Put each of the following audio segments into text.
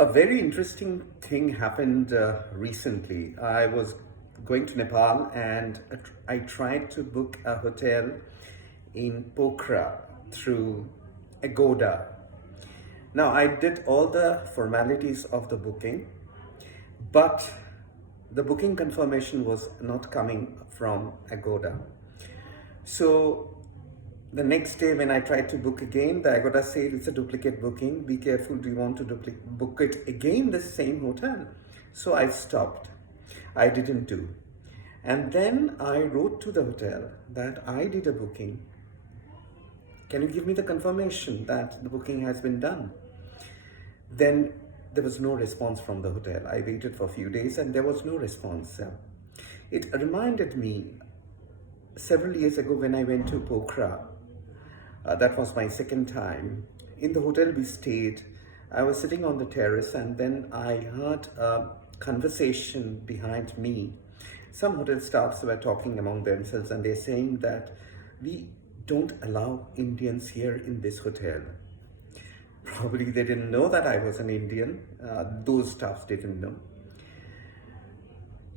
A very interesting thing happened recently. I was going to Nepal and I tried to book a hotel in Pokhara through Agoda. Now, I did all the formalities of the booking, but the booking confirmation was not coming from Agoda. So the next day when I tried to book again, the Agoda said it's a duplicate booking. Be careful, do you want to book it again, the same hotel? So I stopped. I didn't do. And then I wrote to the hotel that I did a booking. Can you give me the confirmation that the booking has been done? Then there was no response from the hotel. I waited for a few days and there was no response. It reminded me several years ago when I went to Pokhara. That was my second time. In the hotel we stayed, I was sitting on the terrace and then I heard a conversation behind me. Some hotel staffs were talking among themselves and they're saying that we don't allow Indians here in this hotel. Probably they didn't know that I was an Indian. Those staffs didn't know.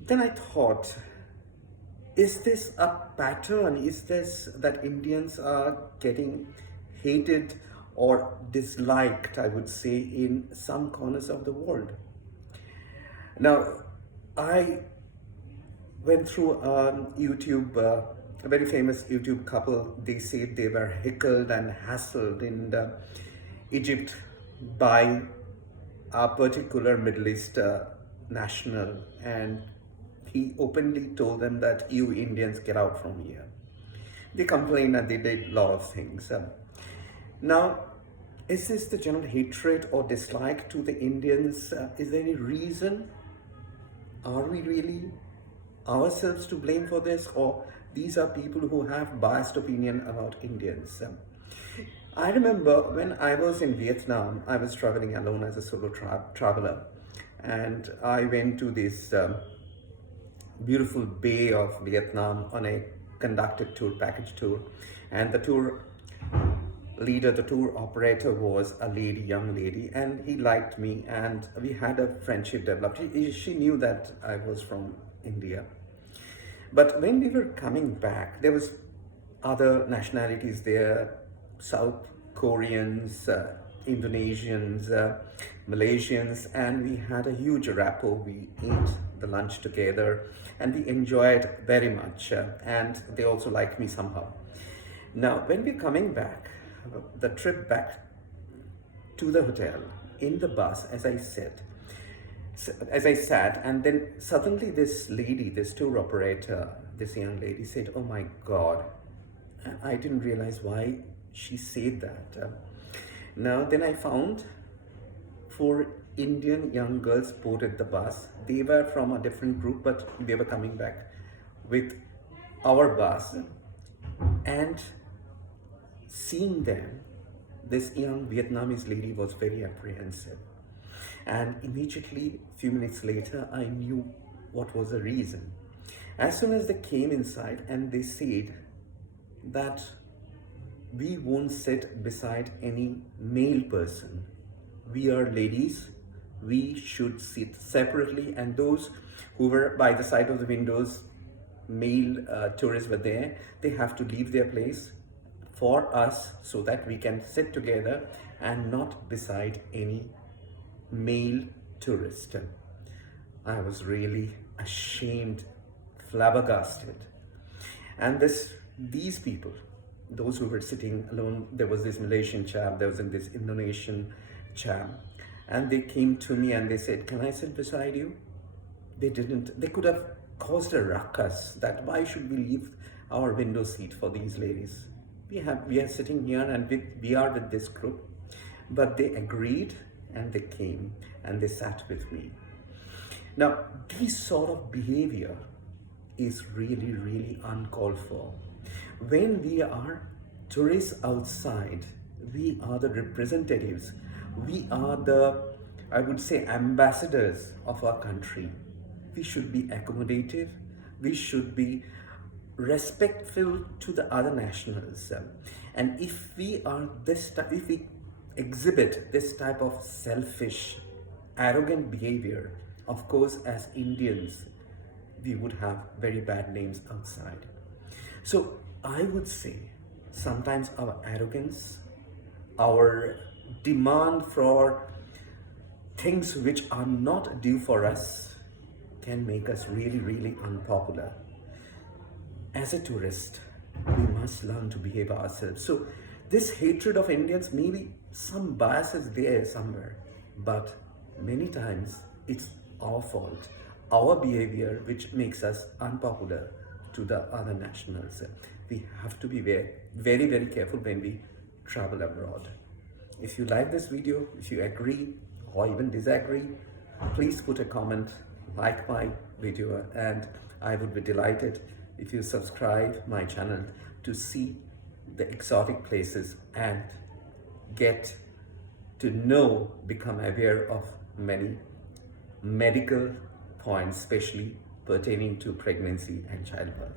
Then I thought, is this a pattern? Is this that Indians are getting hated or disliked, I would say, in some corners of the world? Now, I went through YouTube, a very famous YouTube couple. They said they were heckled and hassled in Egypt by a particular Middle East national, and he openly told them that you Indians get out from here. They complained and they did a lot of things. Now, is this the general hatred or dislike to the Indians? Is there any reason? Are we really ourselves to blame for this, or these are people who have biased opinion about Indians? I remember when I was in Vietnam, I was traveling alone as a solo traveler, and I went to this beautiful bay of Vietnam on a conducted tour, package tour, and the tour leader, the tour operator was a lady, young lady, and he liked me and we had a friendship developed. She knew that I was from India. But when we were coming back, there was other nationalities there, South Koreans, Indonesians, Malaysians, and we had a huge rapport. We ate the lunch together and we enjoyed very much, and they also liked me somehow. Now, when we're coming back, the trip back to the hotel, in the bus, as I sat, and then suddenly this lady, this tour operator, this young lady said, "Oh my God." I didn't realize why she said that. Now, then I found 4 Indian young girls boarded the bus. They were from a different group, but they were coming back with our bus. And seeing them, this young Vietnamese lady was very apprehensive. And immediately, a few minutes later, I knew what was the reason. As soon as they came inside and they said that we won't sit beside any male person. We are ladies. We should sit separately, and those who were by the side of the windows, male tourists were there, they have to leave their place for us so that we can sit together and not beside any male tourist. I was really ashamed, flabbergasted. And these people, those who were sitting alone, there was this Malaysian chap, there was this Indonesian chap, and they came to me and they said, "Can I sit beside you?" They didn't. They could have caused a ruckus that why should we leave our window seat for these ladies? We are sitting here and we are with this group. But they agreed and they came and they sat with me. Now, this sort of behavior is really, really uncalled for. When we are tourists outside, we are the representatives. We are the, I would say, ambassadors of our country. We should be accommodative. We should be respectful to the other nationals. And if we exhibit this type of selfish arrogant behavior, of course, as Indians, we would have very bad names outside. So I would say sometimes our arrogance, our demand for things which are not due for us can make us really, really unpopular. As a tourist, we must learn to behave ourselves. So this hatred of Indians, maybe some bias is there somewhere, but many times it's our fault, our behavior which makes us unpopular to the other nationals. We have to be very, very, very careful when we travel abroad. If you like this video, if you agree or even disagree, please put a comment, like my video, and I would be delighted if you subscribe my channel to see the exotic places and get to know, become aware of many medical points, especially pertaining to pregnancy and childbirth.